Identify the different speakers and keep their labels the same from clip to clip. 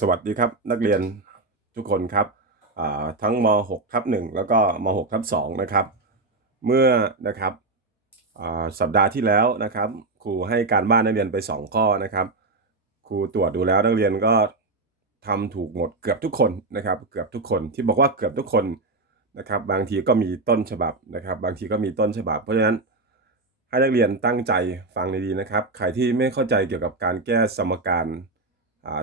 Speaker 1: สวัสดีครับนักเรียนทุกคนครับทั้งม .6 ทับ1แล้วก็ม .6 ทับ2นะครับ เมื่อนะครับสัปดาห์ที่แล้วนะครับ ครูให้การบ้านนักเรียนไป 2 ข้อนะครับ ครูตรวจดูแล้วนักเรียนก็ทำถูกหมดเกือบทุกคนนะครับ เกือบทุกคนที่บอกว่าเกือบทุกคนนะครับ บางทีก็มีต้นฉบับนะครับ บางทีก็มีต้นฉบับ เพราะฉะนั้นให้นักเรียนตั้งใจฟังดีๆนะครับ ใครที่ไม่เข้าใจเกี่ยวกับการแก้สมการ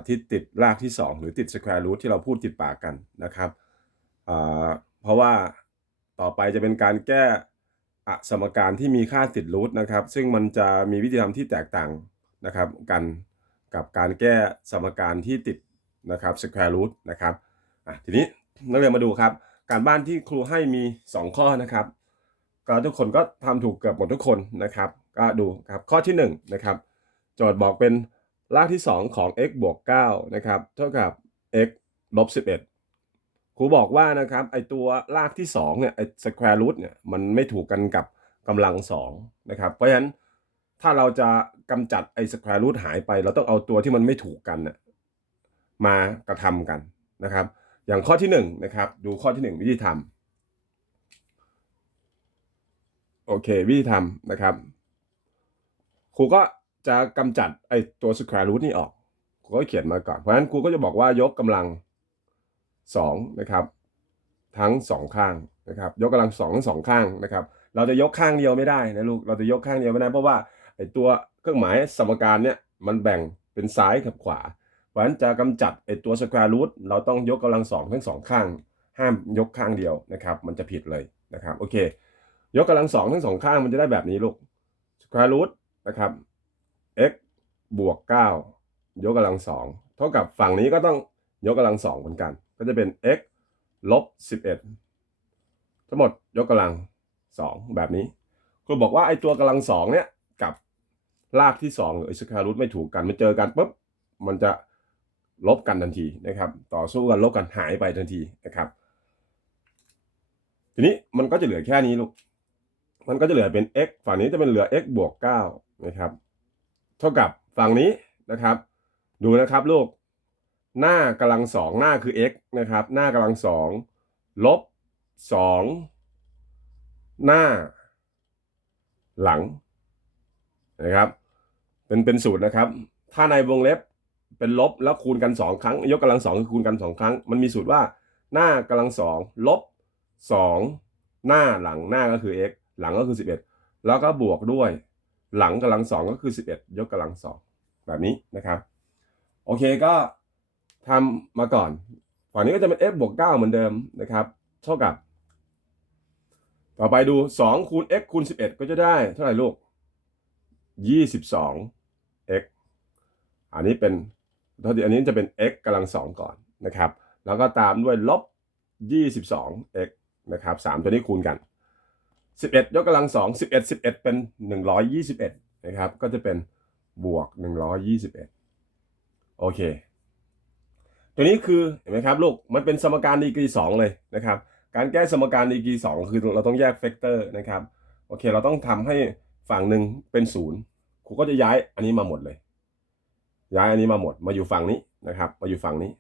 Speaker 1: ที่ติดรากที่ 2 หรือติด square root ที่เราพูดติดปากกันนะครับอ่าเพราะว่าต่อไปจะเป็นการแก้อสมการที่มีค่าติดรูทนะครับ ซึ่งมันจะมีวิธีทำที่แตกต่างนะครับกันกับการแก้สมการที่ติดนะครับ square root นะครับอะทีนี้นักเรียนมาดูครับ การบ้านที่ครูให้มี 2 ข้อนะครับ ก็ทุกคนก็ทำถูกเกือบหมดทุกคนนะครับ ก็ดูครับข้อที่1นะครับโจทย์บอกเป็น รากที่ 2 ของ x บวก9นะครับเท่ากับ x ลบ11ครูบอกว่านะครับไอตัวรากที่2เนี่ยไอ square root เนี่ยมันไม่ถูกกันกับกำลัง2นะครับเพราะฉะนั้นถ้าเราจะกำจัดไอ square root หายไป เราต้องเอาตัวที่มันไม่ถูกกันน่ะมากระทำกันนะครับ อย่างข้อที่1นะครับดูข้อที่ 1 วิธีทำโอเควิธีทำนะครับครูก็ จะกำจัดไอตัว square root นี่ออกครูก็เขียนมาก่อน เพราะฉะนั้นครูก็จะบอกว่ายกกำลัง2นะครับทั้งสองข้างนะครับยกกำลังสองทั้งสองข้างนะครับเราจะยกข้างเดียวไม่ได้นะลูกเราจะยกข้างเดียวไม่ได้เพราะว่าไอตัวเครื่องหมายสมการเนี่ยมันแบ่งเป็นซ้ายกับขวา เพราะฉะนั้นจะกำจัดไอตัว square root เราต้องยกกำลังสองทั้งสองข้าง ห้ามยกข้างเดียวนะครับมันจะผิดเลยนะครับโอเค ยกกำลังสองทั้งสองข้างมันจะได้แบบนี้ลูก square root นะครับ x บวก 9 ยกกำลังสองเท่ากับฝั่งนี้ก็ต้องยกกำลังสองเหมือนกัน ก็จะเป็น x ลบ 11 ทั้งหมดยกกำลังสองแบบนี้ครูบอกว่าไอ้ตัวกำลังสองเนี่ยกับรากที่สองหรือ square root ไม่ถูกกันมันเจอกันปุ๊บมันจะลบกันทันทีนะครับ ต่อสู้กันลบกันหายไปทันทีนะครับ ทีนี้มันก็จะเหลือแค่นี้ลูกมันก็จะเหลือเป็น x ฝั่งนี้จะเป็นเหลือ x บวก9นะครับ เท่ากับฝั่งนี้นะครับ ดูนะครับลูก หน้ากำลังสองหน้าคือ x นะครับ หน้ากำลังสองลบสองหน้า หลังนะครับเป็นเป็นสูตรนะครับ ถ้าในวงเล็บเป็นลบแล้วคูณกันสองครั้ง ยกกำลังสองคือคูณกันสองครั้ง มันมีสูตรว่าหน้ากำลังสองลบสองหน้าหลังหน้าก็คือ x หลังก็คือ 11 แล้วก็บวกด้วย หลังกำลังสองก็คือ 11 ยกกำลังสองแบบนี้นะครับ โอเคก็ทำมาก่อนฝั่งนี้ก็จะเป็น f บวก9เหมือนเดิมนะครับ เท่ากับ ต่อไปดู2คูณ x คูณ 11 ก็จะได้เท่าไหร่ลูก 22 x อันนี้เป็นเท่าที่อันนี้จะเป็น x กำลังสองก่อนนะครับ แล้วก็ตามด้วยลบ 22 x นะครับ3ตัวนี้คูณกัน 11 ยกกำลังสอง11 11 เป็น 121 นะครับ ก็จะเป็นบวก 121 โอเค ตัวนี้คือเห็นไหมครับลูก มันเป็นสมการดีกรี 2 เลยนะครับ การแก้สมการดีกรี 2 คือเราต้องแยกเฟกเตอร์นะครับ โอเค เราต้องทำให้ฝั่งหนึ่งเป็นศูนย์ครูก็จะย้ายอันนี้มาหมดเลย ย้ายอันนี้มาหมด มาอยู่ฝั่งนี้นะครับ มาอยู่ฝั่งนี้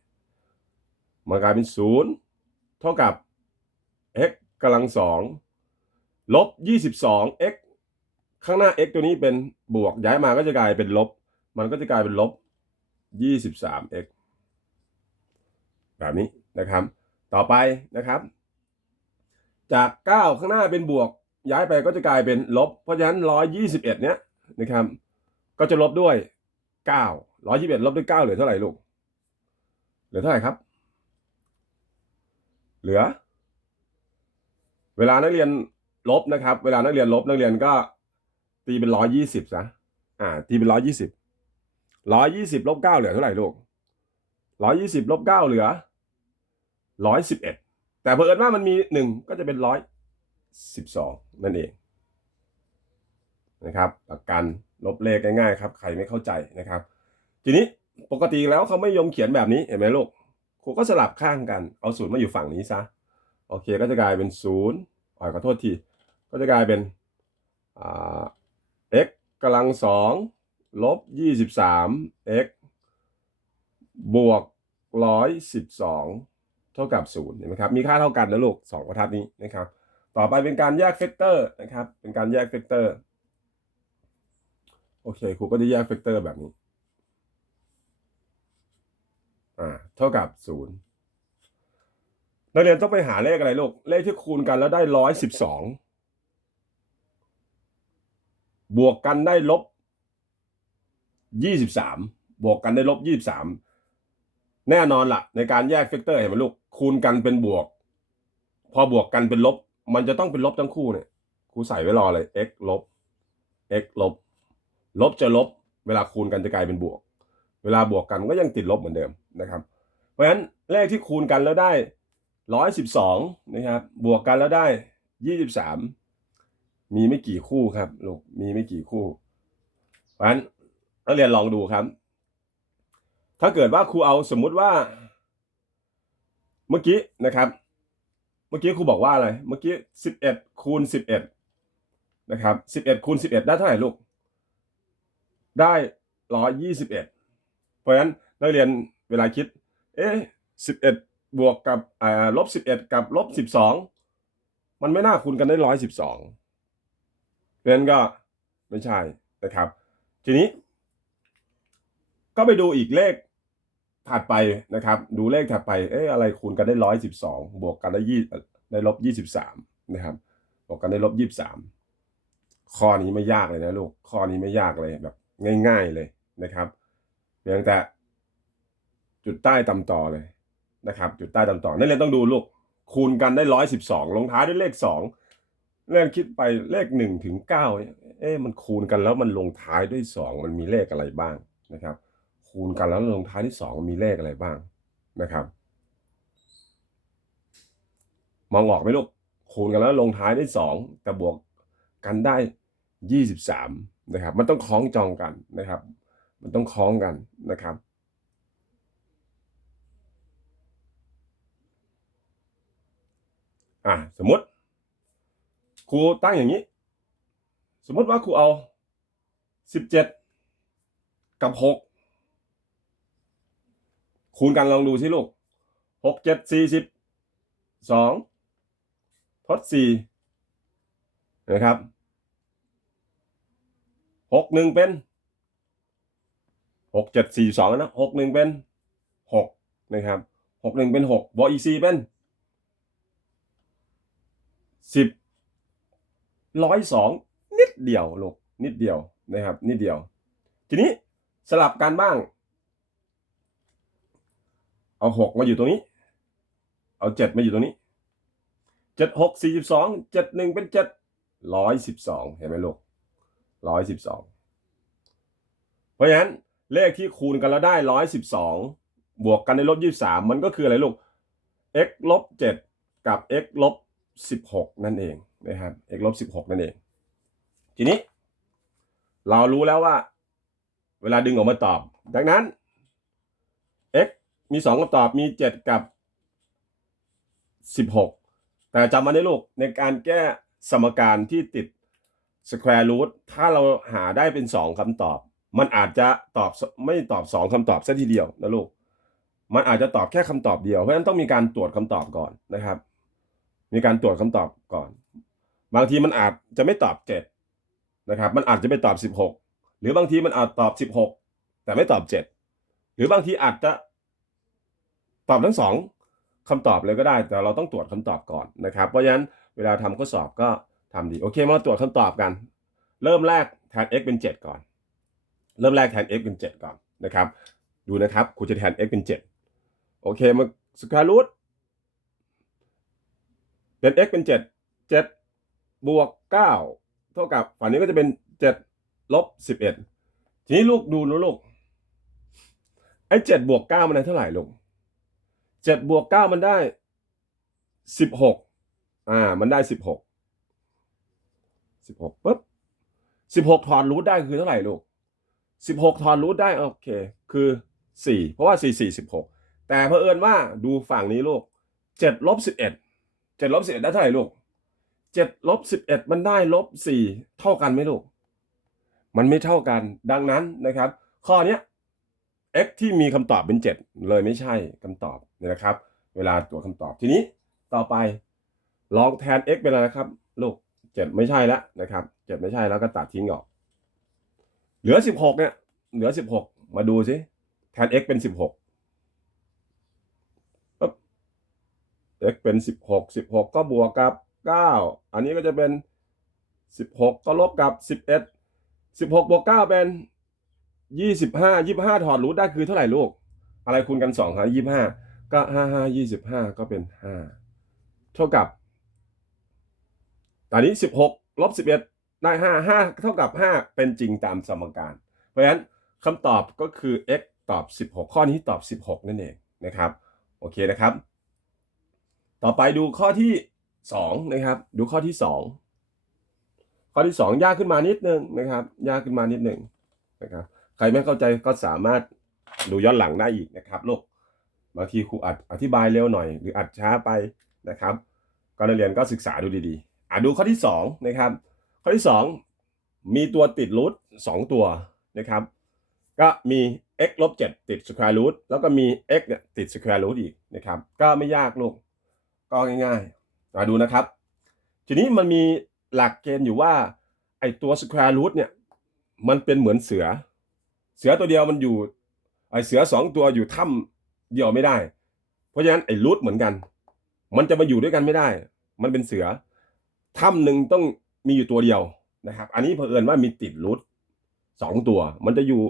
Speaker 1: มากลายเป็นศูนย์เท่ากับ x กำลังสอง ลบ 22 x ข้างหน้า x ตัวนี้เป็นบวกย้ายมาก็จะกลายเป็นลบ มันก็จะกลายเป็นลบ 23 x แบบนี้นะครับ ต่อไปนะครับ จาก 9 ข้างหน้าเป็นบวก ย้ายไปก็จะกลายเป็นลบ เพราะฉะนั้น 121 เนี้ยนะครับ ก็จะลบด้วย 9 121 ลบด้วย 9 เหลือเท่าไหร่ลูก เหลือเท่าไหร่ครับ เหลือ เวลานักเรียน ลบนะครับ เวลานักเรียนลบนักเรียนก็ ตีเป็นร้อยยี่สิบซะอ่า ตีเป็นร้อยยี่สิบร้อยยี่สิบลบเก้าเหลือเท่าไหร่ลูกร้อยยี่สิบลบเก้าเหลือร้อยสิบเอ็ดแต่เผอิญว่ามันมีหนึ่งก็จะเป็นร้อยสิบสองนั่นเองนะครับหลักการลบเลขง่ายๆครับ ใครไม่เข้าใจนะครับ ทีนี้ปกติแล้วเขาไม่ยอมเขียนแบบนี้เห็นไหมลูกครูก็สลับข้างกัน เอาศูนย์มาอยู่ฝั่งนี้ซะ โอเคก็จะกลายเป็นศูนย์อ่อยขอโทษที ก็จะกลายเป็นอ่า x กำลังสองลบยี่สิบสาม x บวกร้อยสิบสองเท่ากับศูนย์เห็นไหมครับ มีค่าเท่ากันนะลูกสองบรรทัดนี้นะครับ ต่อไปเป็นการแยกเฟกเตอร์นะครับ เป็นการแยกเฟกเตอร์ โอเคครูก็จะแยกเฟกเตอร์แบบนี้ อ่า เท่ากับศูนย์นักเรียนต้องไปหาเลขอะไรลูก เลขที่คูณกันแล้วได้ร้อยสิบสอง บวกกันได้ลบยี่สิบสามบวกกันได้ลบยี่สิบสามแน่นอนละ่ะ ในการแยกเฟกเตอร์เห็นไหมลูกคูณกันเป็นบวก พอบวกกันเป็นลบ มันจะต้องเป็นลบทั้งคู่เนี่ยครูใส่ไว้รอเลย x ลบ x ลบ ลบจะลบ เวลาคูณกันจะกลายเป็นบวก เวลาบวกกันก็ยังติดลบเหมือนเดิมนะครับ เพราะฉะนั้นเลขที่คูณกันแล้วได้ร้อยสิบสองนะครับบวกกันแล้วได้ยี่สิบสาม มีไม่กี่คู่ครับลูกมีไม่กี่คู่เพราะฉะนั้นนักเรียนลองดูครับ ถ้าเกิดว่าครูเอาสมมุติว่า เมื่อกี้นะครับ เมื่อกี้ครูบอกว่าอะไร เมื่อกี้สิบเอ็ดคูณสิบเอ็ดนะครับสิบเอ็ดคูณสิบเอ็ดได้เท่าไหร่ลูก ได้ร้อยยี่สิบเอ็ดเพราะฉะนั้นนักเรียนเวลาคิด เอ๊ะสิบเอ็ดบวกกับลบสิบเอ็ดกับลบสิบสองมันไม่น่าคูณกันได้ร้อยสิบสอง เพราะฉะนั้นก็ไม่ใช่นะครับ ทีนี้ ก็ไปดูอีกเลขถัดไปนะครับ ดูเลขถัดไป เอ๊ะอะไรคูณกันได้ร้อยสิบสองบวกกันได้ยี่ได้ลบยี่สิบสามนะครับบวกกันได้ลบยี่สิบสามข้อนี้ไม่ยากเลยนะลูกข้อนี้ไม่ยากเลยแบบง่าย ๆเลยนะครับเพียงแต่จุดใต้ตำต่อเลยนะครับ จุดใต้ตำต่อนักเรียต้องดูลูกคูณกันได้ร้อยสิบสองลงท้ายด้วยเลขสอง เรียนคิดไปเลขหนึ่งถึงเก้าเอ๊ะมันคูณกันแล้วมันลงท้ายด้วยสองมันมีเลขอะไรบ้างนะครับ คูณกันแล้วลงท้ายด้วยสองมีเลขอะไรบ้างนะครับ มองออกไหมลูกคูณกันแล้วลงท้ายด้วยสองแต่บวกกันได้ยี่สิบสามนะครับ มันต้องคล้องจองกันนะครับ มันต้องคล้องกันนะครับอะสมมติ ครูตั้งอย่างนี้ สมมติว่าครูเอาสิบเจ็ดกับหกคูณกันลองดูสิลูกหกเจ็ดสี่สิบสองทดสี่นะครับหกหนึ่งเป็นหกเจ็ดสี่สองนะหกหนึ่งเป็นหกนะครับหกหนึ่งเป็นหกบอีซีเป็นสิบ ร้อยสองนิดเดียวลูกนิดเดียวนะครับ นิดเดียว ทีนี้สลับกันบ้าง เอาหกมาอยู่ตรงนี้ เอาเจ็ดมาอยู่ตรงนี้เจ็ดหกสี่สิบสองเจ็ดหนึ่งเป็นเจ็ดร้อยสิบสองเห็นไหมลูกร้อยสิบสองเพราะฉะนั้นเลขที่คูณกันแล้วได้ร้อยสิบสองบวกกันในลบยี่สามมันก็คืออะไรลูก x ลบเจ็ดกับ x ลบสิบหกนั่นเอง นะครับ x ลบสิบหกนั่นเอง ทีนี้ เรารู้แล้วว่า เวลาดึงออกมาตอบ ดังนั้น x มีสองคำตอบมีเจ็ดกับสิบหกแต่จำมาได้ลูกในการแก้สมการที่ติด square root ถ้าเราหาได้เป็นสองคำตอบ มันอาจจะตอบไม่ตอบสองคำตอบซะทีเดียวนะลูกมันอาจจะตอบแค่คำตอบเดียว เพราะฉะนั้นต้องมีการตรวจคำตอบก่อนนะครับ มีการตรวจคำตอบก่อน บางทีมันอาจจะไม่ตอบเจ็ดนะครับ มันอาจจะไปตอบสิบหกหรือบางทีมันอาจตอบสิบหกแต่ไม่ตอบเจ็ดหรือบางทีอาจจะตอบทั้งสองคำตอบเลยก็ได้ แต่เราต้องตรวจคำตอบก่อนนะครับ เพราะฉะนั้นเวลาทำข้อสอบก็ทำดี โอเค มาตรวจคำตอบกัน เริ่มแรกแทน x เป็น 7 ก่อน เริ่มแรกแทน x เป็น 7 ก่อนนะครับ ดูนะครับครูจะแทน x เป็น 7 โอเค มาสแควร์รูทเป็น x เป็น 7 7 บวก9เท่ากับฝั่งนี้ก็จะเป็น7ลบ11ทีนี้ลูกดูนะลูกไอ้7บวก9มันได้เท่าไหร่ลูก7บวก9มันได้16อ่า มันได้16สิบหกปุ๊บสิบหกถอดรูทได้คือเท่าไหร่ลูกสิบหกถอดรูทได้โอเค คือสี่เพราะว่าสี่สี่สิบหกแต่เผอิญว่าดูฝั่งนี้ลูกเจ็ดลบสิบเอ็ดเจ็ดลบสิบเอ็ดได้เท่าไหร่ลูก เจ็ดลบสิบเอ็ดมันได้ลบสี่เท่ากันไหมลูก มันไม่เท่ากัน ดังนั้นนะครับ ข้อเนี้ย x ที่มีคำตอบเป็น7เลยไม่ใช่คำตอบเนี่ยนะครับ เวลาตัวคำตอบทีนี้ต่อไปลองแทน x เป็นอะไรนะครับ ลูก7ไม่ใช่แล้วนะครับ7ไม่ใช่แล้วก็ตัดทิ้งออก เหลือ16เนี่ยเหลือ16มาดูสิแทน x เป็น16ปึ๊บ x เป็น16 16ก็บวกกับ 9 อันนี้ก็จะเป็น 16 ก็ลบกับ 11 16บวก9เป็น 25 25 ถอดรูทได้คือเท่าไหร่ลูก อะไรคูณกัน2ครับ25 ก็ 55 25 ก็เป็น 5 เท่ากับ ตอนนี้ 16ลบ11 ได้ 5 5 เท่ากับ 5 เป็นจริงตามสมการ เพราะฉะนั้นคำตอบก็คือ x ตอบ 16 ข้อนี้ตอบ 16 นั่นเองนะครับ โอเคนะครับ ต่อไปดูข้อที่ 2นะครับ ดูข้อที่ 2 ข้อที่ 2 ยากขึ้นมานิดนึงนะครับ ยากขึ้นมานิดนึงนะครับ ใครไม่เข้าใจก็สามารถดูย้อนหลังได้อีกนะครับลูกบางทีครูอัดอธิบายเร็วหน่อย หรืออัดช้าไปนะครับ ก็นักเรียนก็ศึกษาดูดีๆอะดูข้อที่2นะครับ ข้อที่ 2 มีตัวติดรูท2ตัวนะครับ ก็มี x ลบ7ติด square root แล้วก็มี x เนี่ยติด square root อีกนะครับ ก็ไม่ยากลูก ก็ง่ายๆ ดูนะครับ ทีนี้มันมีหลักเกณฑ์อยู่ว่า ไอตัว square root เนี่ย มันเป็นเหมือนเสือ เสือตัวเดียวมันอยู่ ไอเสือสองตัวอยู่ถ้ำเดียวไม่ได้ เพราะฉะนั้นไอรูทเหมือนกัน มันจะมาอยู่ด้วยกันไม่ได้ มันเป็นเสือ ถ้ำหนึ่งต้องมีอยู่ตัวเดียวนะครับ อันนี้เผอิญว่ามีติดรูทสองตัว มันจะอยู่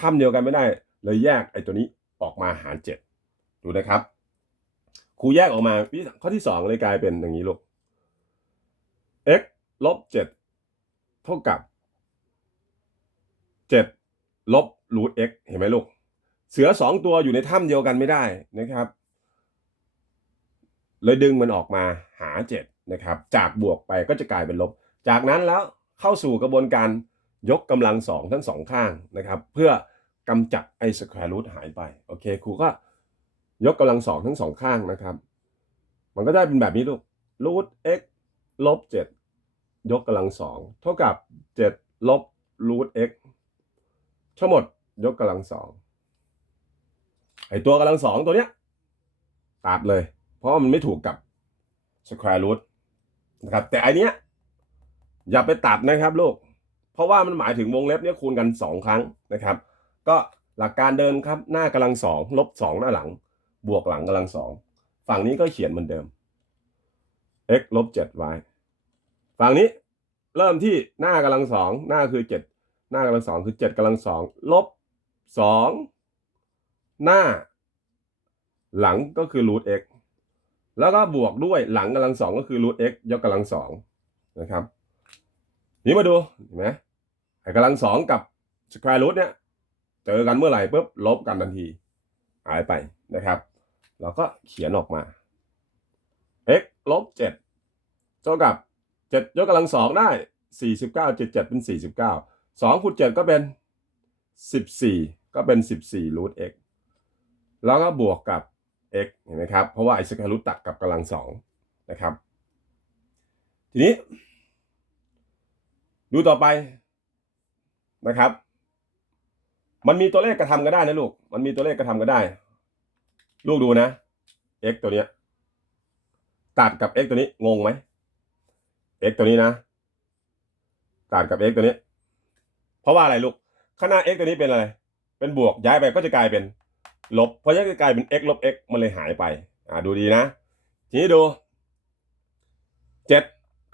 Speaker 1: ถ้ำเดียวกันไม่ได้ เลยแยกไอตัวนี้ออกมาหารเจ็ดดูนะครับ ครูแยกออกมาข้อที่สองเลยกลายเป็นอย่างนี้ลูก x ลบเจ็ดเท่ากับเจ็ดลบรูท x เห็นไหมลูก เสือสองตัวอยู่ในถ้ำเดียวกันไม่ได้นะครับ เลยดึงมันออกมาหาเจ็ดนะครับ จากบวกไปก็จะกลายเป็นลบ จากนั้นแล้วเข้าสู่กระบวนการยกกำลังสองทั้งสองข้างนะครับ เพื่อกำจัดไอ้สแควร์รูทหายไป โอเคครูก็ ยกกำลังสองทั้งสองข้างนะครับ มันก็ได้เป็นแบบนี้ลูกรูท x ลบเจ็ดยกกำลังสองเท่ากับเจ็ดลบรูท x ทั้งหมดยกกำลังสองไอตัวกำลังสองตัวเนี้ยตัดเลย เพราะมันไม่ถูกกับ square root นะครับ แต่อันเนี้ยอย่าไปตัดนะครับลูก เพราะว่ามันหมายถึงวงเล็บเนี้ยคูณกันสองครั้งนะครับ ก็หลักการเดิมครับหน้ากำลังสองลบสองหน้าหลัง บวกหลังกำลังสองฝั่งนี้ก็เขียนเหมือนเดิม x ลบเจ็ด y ฝั่งนี้เริ่มที่หน้ากำลังสองหน้าคือเจ็ดหน้ากำลังสองคือเจ็ดกำลังสองลบสองหน้า หลังก็คือรูท x แล้วก็บวกด้วยหลังกำลังสองก็คือรูท x ยกกำลังสองนะครับ นี่มาดูเห็นไหมไอ้กำลังสองกับสแควร์รูทเนี่ย เจอกันเมื่อไหร่ปุ๊บลบกันทันที หายไปนะครับ เราก็เขียนออกมา x ลบเจ็ดเท่ากับเจ็ดยกกำลังสองได้สี่สิบเก้าเจ็ดเจ็ดเป็นสี่สิบเก้าสองคูณเจ็ดก็เป็นสิบสี่ก็เป็นสิบสี่รูท x แล้วก็บวกกับ x เห็นไหมครับ เพราะว่าไอ้สแควร์รูทตัดกับกำลังสองนะครับ ทีนี้ ดูต่อไปนะครับ มันมีตัวเลขกระทำก็ได้นะลูก มันมีตัวเลขกระทำก็ได้ ลูกดูนะ x ตัวเนี้ยตัดกับ x ตัวนี้งงไหม x ตัวนี้นะตัดกับ x ตัวนี้ เพราะว่าอะไรลูกข้างหน้า x ตัวนี้เป็นอะไร เป็นบวกย้ายไปก็จะกลายเป็นลบ เพราะฉะนั้นจะกลายเป็น x ลบ x มันเลยหายไป อ่าดูดีนะ ทีนี้ดูเจ็ด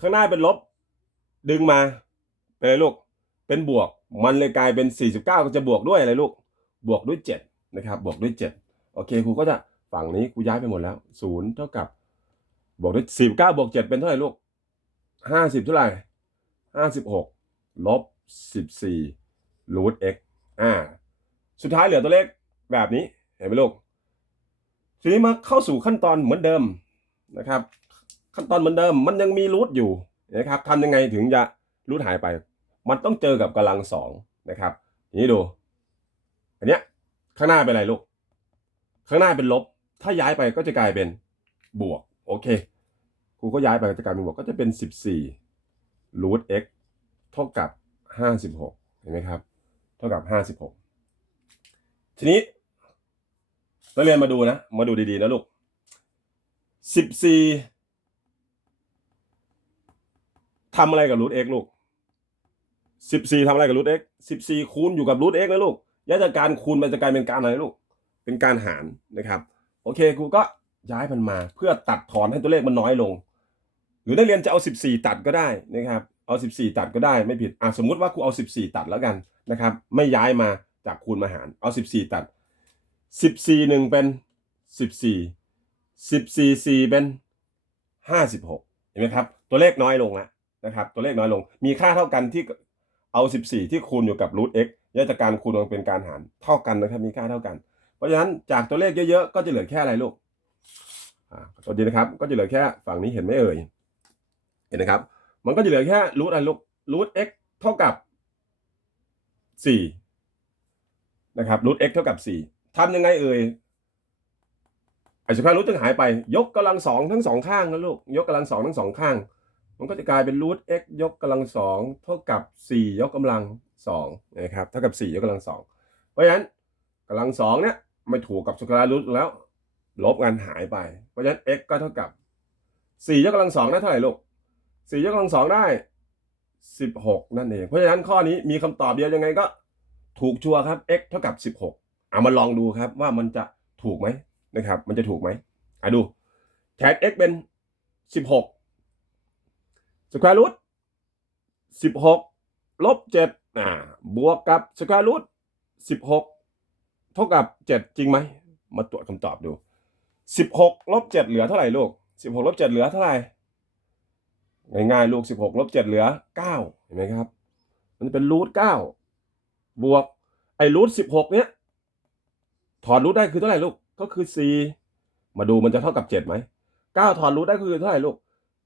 Speaker 1: ข้างหน้าเป็นลบ ดึงมาเป็นอะไรลูก เป็นบวก มันเลยกลายเป็น 49 ก็จะบวกด้วยอะไรลูก บวกด้วย 7 นะครับ บวกด้วย 7 โอเคครูก็จะฝั่งนี้ครูย้ายไปหมดแล้ว0เท่ากับ บวกด้วย49บเก้าบวก7เป็นเท่าไหร่ลูก50เท่าไหร่56ลบ14รูท x อ่า สุดท้ายเหลือตัวเลขแบบนี้เห็นไหมลูกทีนี้มาเข้าสู่ขั้นตอนเหมือนเดิมนะครับ ขั้นตอนเหมือนเดิมมันยังมีรูทอยู่นะครับทำยังไงถึงจะรูทหายไป มันต้องเจอกับกำลังสองนะครับ ทีนี้ดู อันเนี้ยข้างหน้าเป็นอะไรลูก ข้างหน้าเป็นลบ ถ้าย้ายไปก็จะกลายเป็นบวก โอเคครูก็ย้ายไปก็จะกลายเป็นบวกก็จะเป็น 14รูท x เท่ากับ 56 เห็นไหมครับ เท่ากับ 56 ทีทีนี้นักเรียนมาดูนะ มาดูดีๆนะลูกสิบสี่ทำอะไรกับรูทเอ็กลูกสิบสี่ทำอะไรกับรูทเอ็กสิบสี่คูณอยู่กับรูทเอ็กนะลูกย้ายจากการคูณมันจะกลายเป็นการอะไรลูก เป็นการหารนะครับ โอเคครูก็ย้ายมันมา เพื่อตัดถอนให้ตัวเลขมันน้อยลง หรือนักเรียนจะเอา 14 ตัดก็ได้นะครับเอา 14 ตัดก็ได้ไม่ผิดอะสมมุติว่าครูเอา 14 ตัดแล้วกันนะครับ ไม่ย้ายมาจากคูณมาหารเอา 14 ตัด 14หนึ่งเป็น 14 14 4เป็น 56เห็นไหมครับ ตัวเลขน้อยลงแล้วนะครับ ตัวเลขน้อยลง มีค่าเท่ากันที่เอา 14 ที่คูณอยู่กับ root x ย้ายจากการคูณมาเป็นการหารเท่ากันนะครับ มีค่าเท่ากัน ราะฉะนั้นจากตัวเลขเยอะๆ ก็จะเหลือแค่อะไรลูกอ่าสวัสดีนะครับ ก็จะเหลือแค่ฝั่งนี้เห็นไหมเอ่ย เห็นนะครับ มันก็จะเหลือแค่รูทอะไรลูกรูท x เท่ากับสี่นะครับรูท x เท่ากับสี่ทำยังไงเอ่ยไอ้สแควร์รูทจึงหายไป ยกกำลังสองทั้งสองข้างนะลูก ยกกำลังสองทั้งสองข้าง มันก็จะกลายเป็นรูท x ยกกำลังสองเท่ากับสี่ยกกำลังสองนะครับ เท่ากับสี่ยกกำลังสองเพราะฉะนั้นกำลังสองเนี่ย ไม่ถูกกับสแควร์รูทแล้ว ลบกันหายไป เพราะฉะนั้น x ก็เท่ากับสี่ยกกำลังสองได้เท่าไหร่ลูกสี่ยกกำลังสองได้สิบหกนั่นเอง เพราะฉะนั้นข้อนี้มีคำตอบเดียวยังไงก็ถูกชัวร์ครับ x เท่ากับสิบหกเอามาลองดูครับว่ามันจะถูกไหมนะครับ มันจะถูกไหมอะดูแทน x เป็นสิบหกสแควร์รูทสิบหกลบเจ็ดอ่า บวกกับสแควร์รูทสิบหก เท่ากับเจ็ดจริงไหม มาตรวจคำตอบดูสิบหกลบเจ็ดเหลือเท่าไหร่ลูกสิบหกลบเจ็ดเหลือเท่าไหร่ง่ายๆลูกสิบหกลบเจ็ดเหลือเก้าเห็นไหมครับ มันจะเป็นรูทเก้าบวกไอ้รูทสิบหกเนี้ยถอนรูทได้คือเท่าไหร่ลูกก็คือสี่มาดูมันจะเท่ากับเจ็ดไหมเก้าถอนรูทได้คือเท่าไหร่ลูก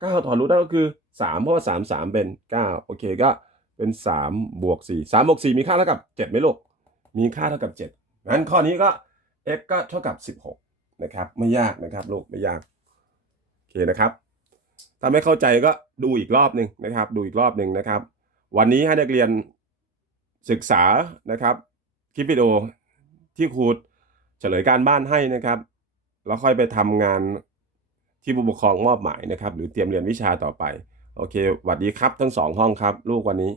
Speaker 1: เก้าถอนรูทได้ก็คือสามเพราะว่าสามสามเป็นเก้าโอเคก็เป็นสามบวกสี่สามบวกสี่มีค่าเท่ากับเจ็ดไหมลูกมีค่าเท่ากับเจ็ด งั้นข้อนี้ก็ x ก็เท่ากับ 16 นะครับ ไม่ยากนะครับลูกไม่ยากโอเคนะครับ ถ้าไม่เข้าใจก็ดูอีกรอบหนึ่งนะครับ ดูอีกรอบหนึ่งนะครับ วันนี้ให้นักเรียนศึกษานะครับคลิปวิดีโอที่ครูเฉลยการบ้านให้นะครับแล้วค่อยไปทำงานที่ผู้ปกครองมอบหมายนะครับ หรือเตรียมเรียนวิชาต่อไป โอเคสวัสดีครับทั้งสองห้องครับ ลูกวันนี้